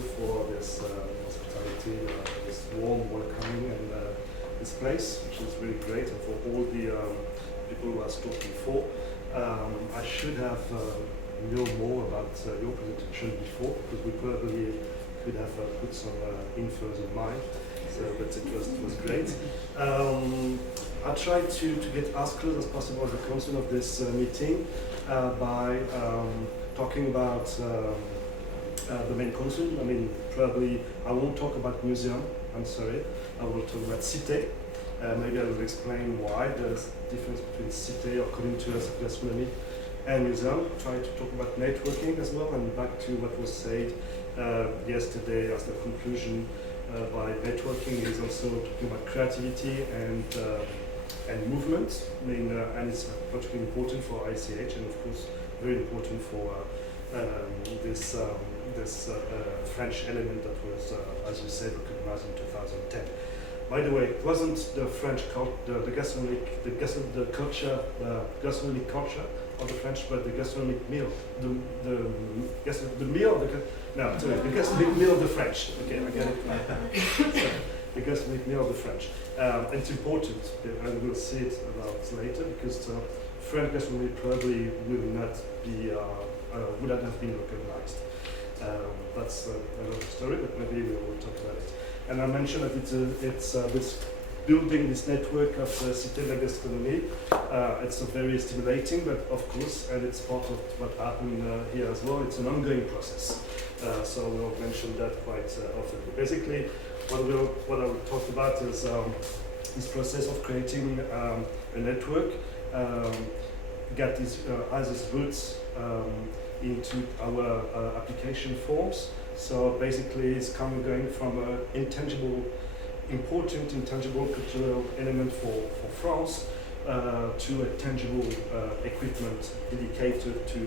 for this hospitality, this warm welcoming, and this place, which is really great, and for all the people who I spoke before. I should have known more about your presentation before, because we probably could have put some infos in mind. So, but it was great. I tried to get as close as possible to the content of this meeting by talking about the main content. I mean, probably I won't talk about museum, I'm sorry. I will talk about Cités. Maybe I will explain why there's a difference between Cités, or according to us, gastronomy, and museum. Try to talk about networking as well, and back to what was said yesterday as the conclusion by networking is also talking about creativity and movement. I mean, and it's particularly important for ICH, and of course very important for this French element that was, as you said, recognized in 2010. By the way, it wasn't the French the gastronomic culture of the French, but the gastronomic meal, the meal of the gastronomic meal of the French. Okay, I get it right. The gastronomic meal of the French. And it's important, and we'll see it about later, because French gastronomy probably will not be would not have been recognized. That's another story, but maybe we'll talk about it. And I mentioned that it's this building this network of Cités de la Gastronomie. It's very stimulating, but of course, and it's part of what happened here as well, it's an ongoing process. So we'll mention that quite often. Basically, what I will talk about is this process of creating a network has its roots into our application forms. So basically, it's going from an important intangible cultural element for France to a tangible equipment dedicated to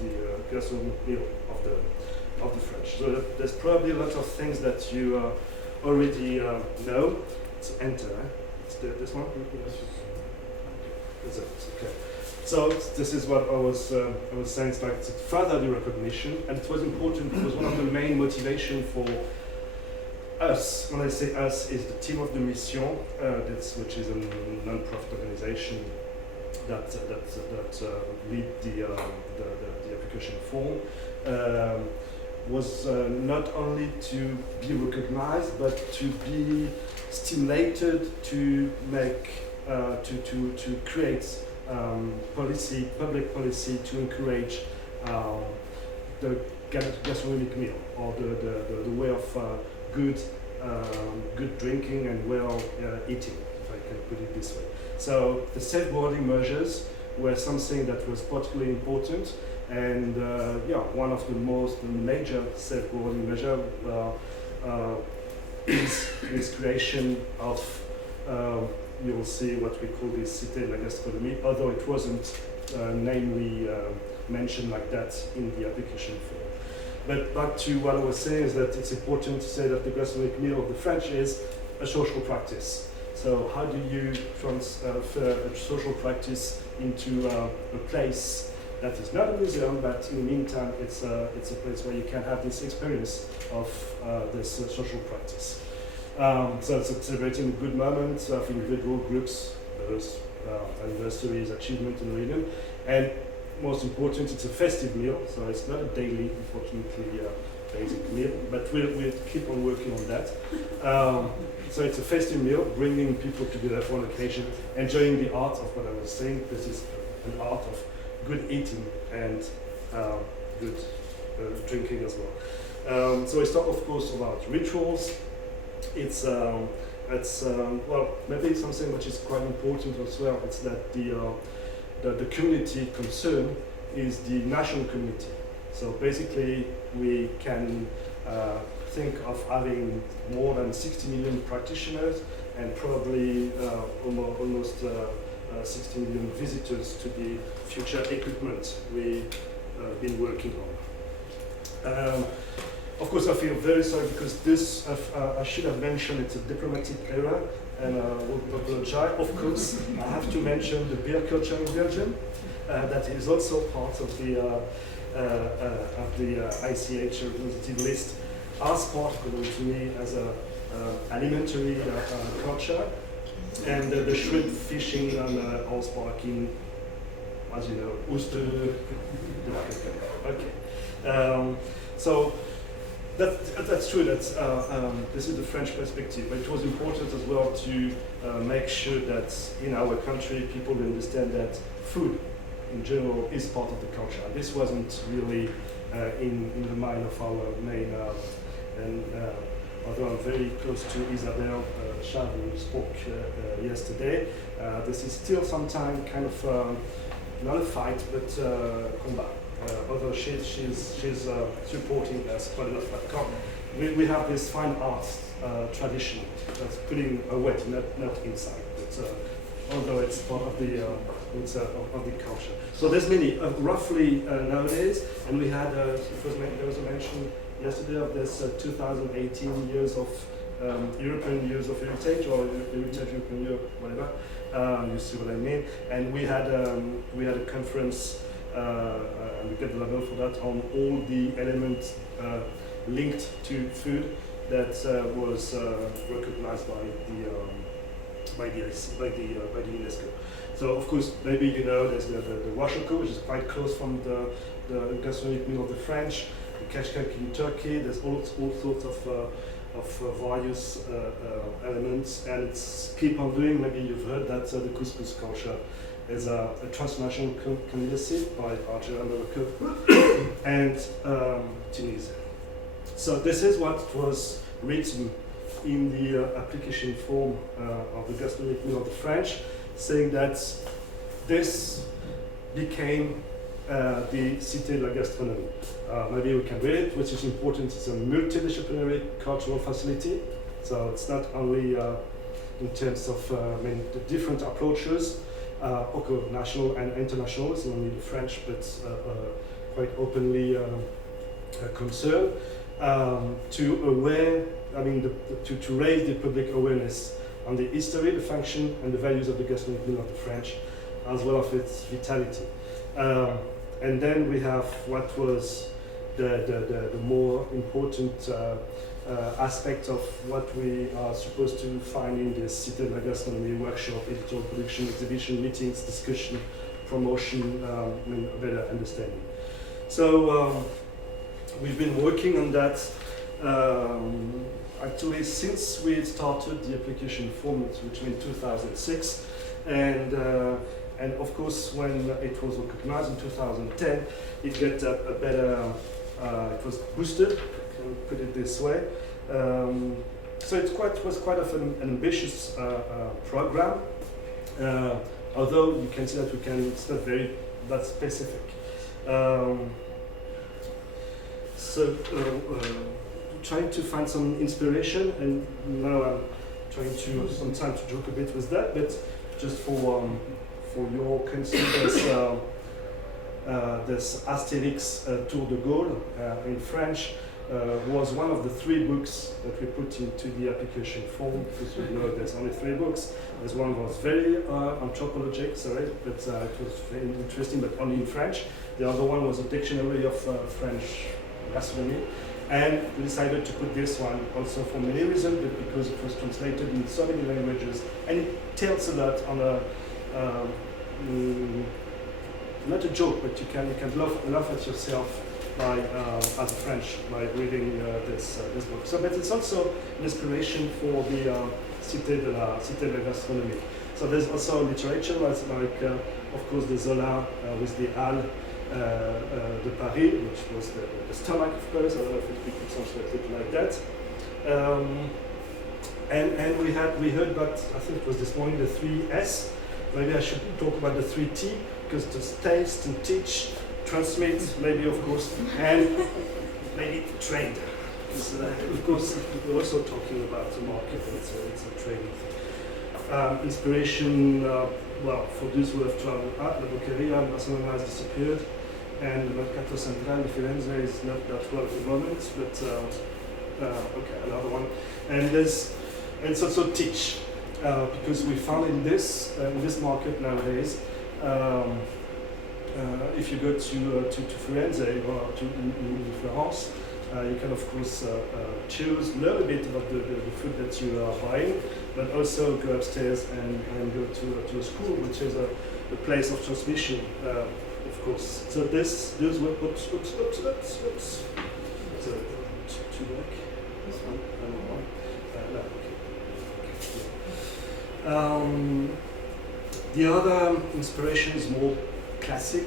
the gastronomic meal of the French. So there's probably a lot of things that you already know. It's enter. It's this one. Is it? Okay. So this is what I was saying. It's like further the recognition, and it was important. It was one of the main motivation for us. When I say us, is the team of the Mission, which is a non-profit organization that lead the application form. Was not only to be recognized, but to be stimulated to make to create public policy to encourage the gastronomic meal, or the way of good drinking and well eating, if I can put it this way. So the safeguarding measures were something that was particularly important, and one of the most major safeguarding measures is this creation of you will see what we call the Cités de la Gastronomie, although it wasn't namely mentioned like that in the application form. But back to what I was saying is that it's important to say that the gastronomic meal of the French is a social practice. So how do you transfer a social practice into a place that is not a museum, but in the meantime it's a place where you can have this experience of this social practice. So it's celebrating a good moment of individual groups, those anniversaries, achievement in the region, and most important, it's a festive meal, so it's not a daily, unfortunately, basic meal, but we'll keep on working on that. So it's a festive meal, bringing people together for an occasion, enjoying the art of what I was saying. This is an art of good eating and good drinking as well. So it's not, of course, about rituals. It's well, maybe something which is quite important as well. It's that the community concerned is the national community. So basically, we can think of having more than 60 million practitioners and probably almost 60 million visitors to the future equipment we've been working on. Of course, I feel very sorry because this, I should have mentioned it's a diplomatic error, and I will apologize. Of course, I have to mention the beer culture in Belgium. That is also part of the ICH representative list. as part, according to me, as a alimentary culture, and the shrimp fishing and allsparking, as you know, oyster. Okay, so that's true. That's this is the French perspective, but it was important as well to make sure that in our country people understand that food in general is part of the culture. This wasn't really in the mind of our main, and although I'm very close to Isabelle Charles, who spoke yesterday, this is still sometimes kind of not a fight, but combat. Although she's supporting us quite a lot. But we have this fine arts tradition that's putting away, not inside, but although it's part of the of the culture. So there's many, roughly nowadays, and we had there was a mention yesterday of this 2018 years of European Years of Heritage, or Heritage European Year, whatever. You see what I mean? And we had a conference, and we get the label for that, on all the elements linked to food that was recognized by the UNESCO. So of course, maybe you know there's the Washoko, which is quite close from the gastronomic meal of the French, the kashkak in Turkey. There's all sorts of various elements, and it's keep on doing. Maybe you've heard that the couscous culture is a transnational candidacy by Algeria, Morocco, and Tunisia. So this is what was written in the application form of the gastronomic meal of the French, saying that this became the Cité de la Gastronomie. Maybe we can read it, which is important. It's a multidisciplinary cultural facility. So it's not only in terms of the different approaches, national and international, it's not only the French, but quite openly concerned, to raise the public awareness on the history, the function, and the values of the gastronomic meal of the French, as well as its vitality. And then we have what was the more important aspect of what we are supposed to find in this Cités de la Gastronomie workshop: editorial production, exhibition, meetings, discussion, promotion, and better understanding. So we've been working on that actually since we started the application form, which in 2006, and of course when it was recognized in 2010, it got a better, it was boosted, can we put it this way. So it was quite of an ambitious program, although you can see that it's not that specific. Trying to find some inspiration, and now I'm trying to sometimes to joke a bit with that, but just for your concern, this Astérix Tour de Gaulle in French was one of the 3 books that we put into the application form, because you know there's only 3 books. There's one was very anthropologic, sorry, but it was very interesting, but only in French. The other one was a dictionary of French gastronomy. And we decided to put this one also for many reasons, but because it was translated in so many languages, and it tells a lot on a, not a joke, but you can laugh at yourself by, as a French, by reading this book. So, but it's also an inspiration for the Cité de la Gastronomie. So there's also literature, like of course the Zola with the Halles de Paris, which was the stomach, of course. I don't know if we could translate it like that. And we heard about, I think it was this morning, the 3S. Maybe I should talk about the 3T, because to taste and teach, transmit, maybe of course, and maybe trade. Because of course we're also talking about the market, and it's a trading thing. Inspiration, well, for those who have traveled out, La Boccheria, Barcelona has disappeared, and the Mercato Centrale in Firenze is not that well at the moment, but okay, another one. And it's also teach, because we found in this market nowadays, if you go to Firenze or in Florence, You can, of course, choose, learn a bit about the food that you are buying, but also go upstairs and go to a school, which is a place of transmission, of course. So those were, oops. So, too back. This one, no, okay. The other inspiration is more classic,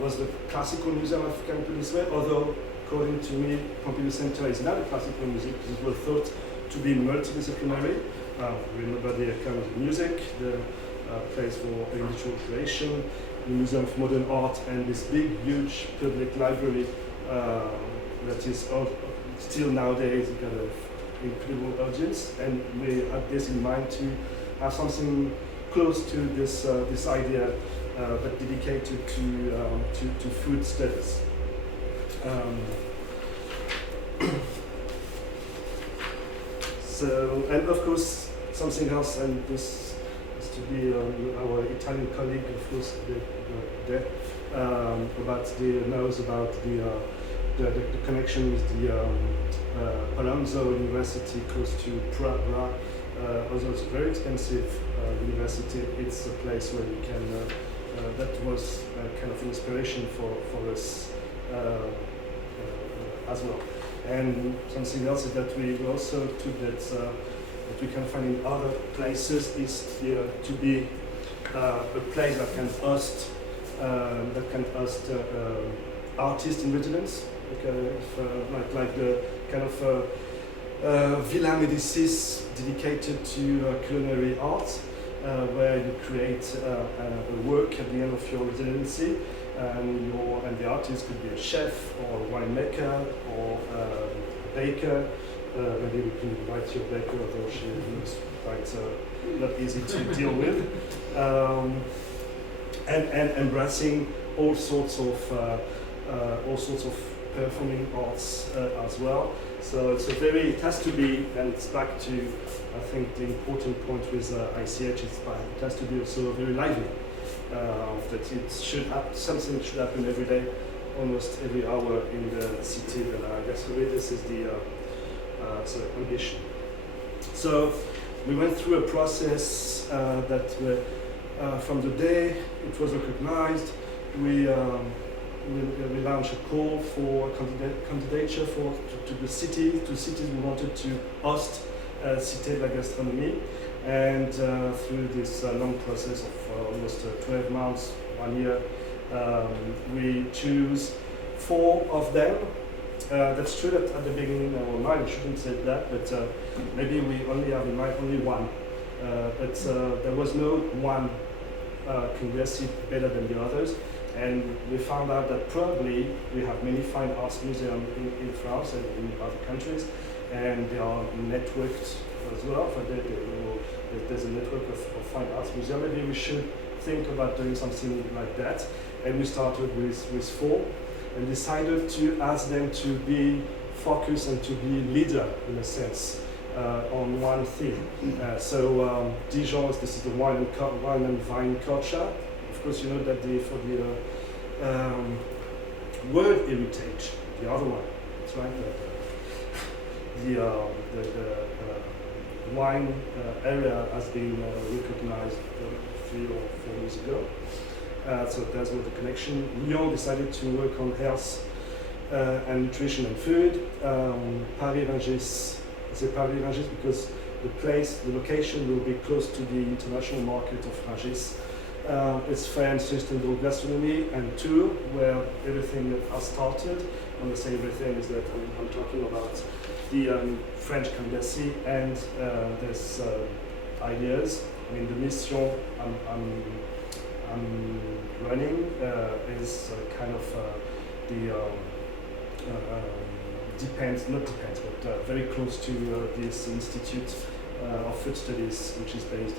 was the classical museum of African Policemen, although according to me, Pompidou Center is not a classical museum because it was thought to be multidisciplinary. Remember the kind of music, the place for individual creation, the Museum of Modern Art, and this big, huge public library that is still nowadays got an incredible audience. And we had this in mind to have something close to this idea, but dedicated to food studies. So, and of course, something else, and this is to be our Italian colleague, of course, there, knows about the connection with the Palazzo University close to Prague. Although it's a very expensive university, it's a place where you can, that was kind of inspiration for us as well. And something else is that we also took that we can find in other places is to be a place that can host artists in residence, like the kind of Villa Médicis dedicated to culinary art, where you create a work at the end of your residency, and the artist could be a chef or a winemaker or a baker. Maybe we can invite your baker, although she looks quite not easy to deal with, and embracing all sorts of performing arts as well. So it has to be, and it's back to, I think, the important point with ICH, it has to be also very lively. That it should something should happen every day, almost every hour in the Cités de la Gastronomie. This is the ambition. So we went through a process that from the day it was recognized, we launched a call for candidature to the city. To cities we wanted to host Cités de la Gastronomie, and through this long process of almost 12 months, 1 year, we choose 4 of them. That's true that at the beginning in our mind we shouldn't say that, but maybe we only have in mind only one. But there was no one congressy better than the others. And we found out that probably we have many fine arts museums in France and in other countries, and they are networked as well. There's a network of fine arts museums. Maybe we should think about doing something like that. And we started with 4 and decided to ask them to be focused and to be leader in a sense on one theme. So Dijon, this is the wine and vine culture. Of course, you know that for the world heritage, the other one, that's right, the wine area has been recognized 3 or 4 years ago. So that's where the connection. Lyon decided to work on health and nutrition and food. Paris-Rungis, I say Paris-Rungis because the location will be close to the international market of Rungis. It's French Sustainable Gastronomy and Tour, where everything has started. When I say everything, is that I'm talking about the French candidacy and there's ideas. I mean, the mission I'm running is kind of but very close to this Institute of Food Studies, which is based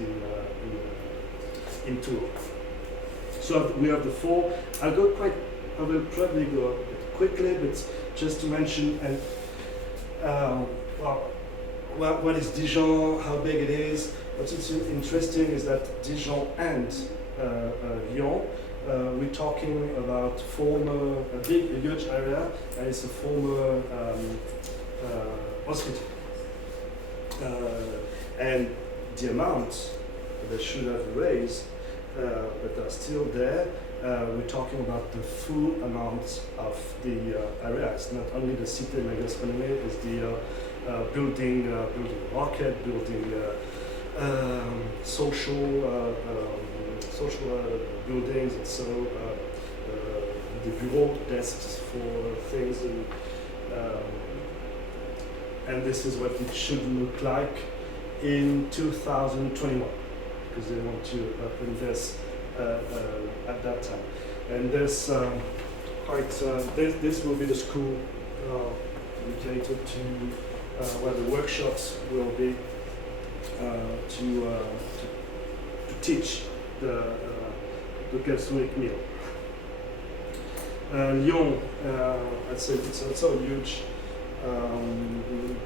in Tours. So we have the 4. I will probably go a bit quickly, but just to mention, and what is Dijon, how big it is. What's interesting is that Dijon and Lyon we're talking about a huge area, and it's a former hospital. And the amount they should have raised, but are still there, we're talking about the full amount of the area. It's not only the Cités Gastronomie, it's the building market, building social buildings, and so the bureau desks for things, and this is what it should look like in 2021, because they want to open this at that time. And there's this will be the school dedicated to where the workshops will be to teach the gastronomic meal. Lyon, I'd say it's also a huge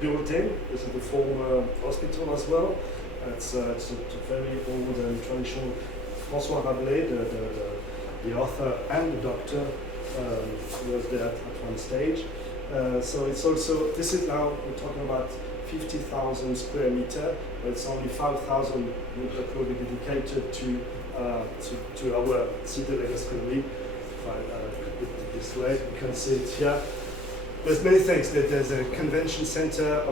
building. This is the former hospital as well. It's a very old and traditional. François Rabelais, the author and the doctor, was there at one stage. So it's also, this is now, we're talking about 50,000 square meter, but it's only 5,000 that will be dedicated to our Cités Gastronomie. If I could put it this way, you can see it here. There's many things. There's a convention center,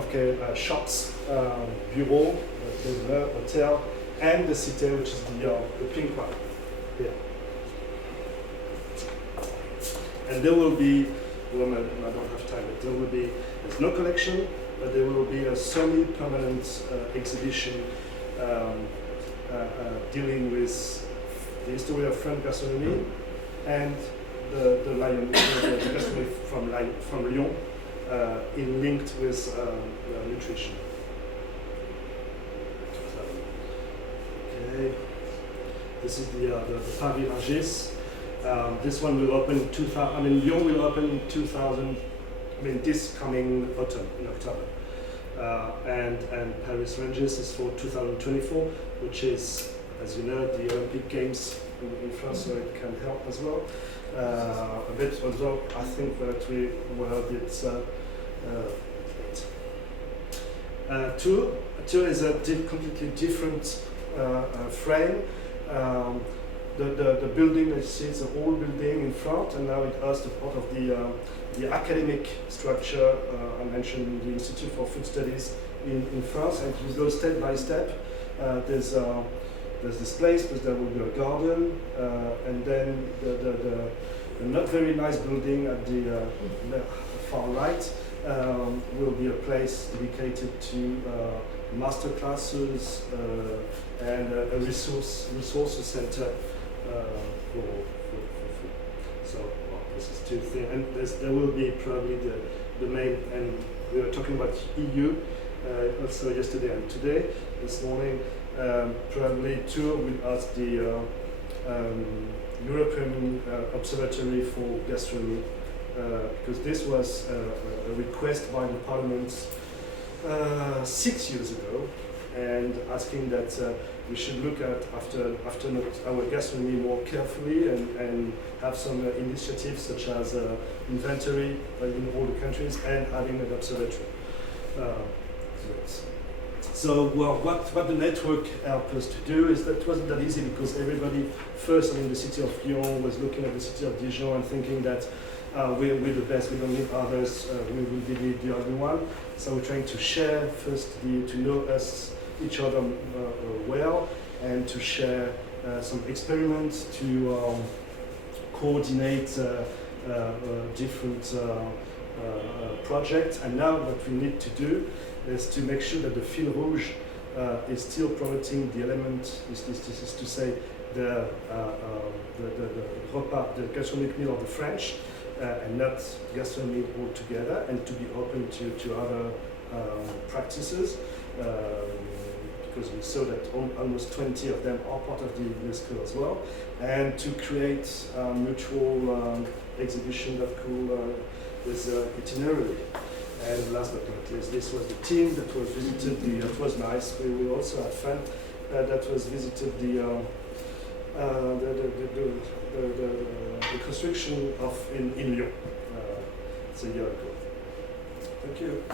shops, bureau, hotel, and the Cités, which is the pink one here. And there will be, well, I don't have time, but there's no collection, but there will be a semi-permanent exhibition dealing with the history of French gastronomy and the gastronomy from Lyon, linked with nutrition. Okay. This is the Paris Rungis. This one will open Lyon will open 2000. This coming autumn in October, and Paris Rungis is for 2024, which is, as you know, the Olympic Games in France, so it can help as well. A bit, although I think that we were a bit late. Two is a completely different frame. The building, you see, it's an old building in front, and now it has the part of the academic structure I mentioned, the Institute for Food Studies in France, and you go step by step. There's this place, but there will be a garden, and then the not very nice building at the far right will be a place dedicated to master classes and a resources center for food. So this is two things, and there will be probably the main, and we were talking about EU also yesterday and today, this morning. Probably two will ask the European Observatory for Gastronomy, because this was a request by the Parliament 6 years ago, and asking that we should look at after our gastronomy more carefully and have some initiatives such as inventory in all the countries and having an observatory. So, well, what the network helped us to do is that it wasn't that easy, because everybody first, the city of Lyon was looking at the city of Dijon and thinking that we're the best, we don't need others, we will be the only one. So we're trying to share first, to know each other well, and to share some experiments, to coordinate different projects. And now what we need to do is to make sure that the fil rouge is still promoting the element, is to say the repas, the gastronomic meal of the French, and not gastronomy altogether, and to be open to other practices, because we saw that almost 20 of them are part of the UNESCO as well, and to create a mutual exhibition that could with itinerary. And last but not least, this was the team that was visited. It was nice. We also had fun. That was visited the the construction in Lyon. It's a year ago. Thank you.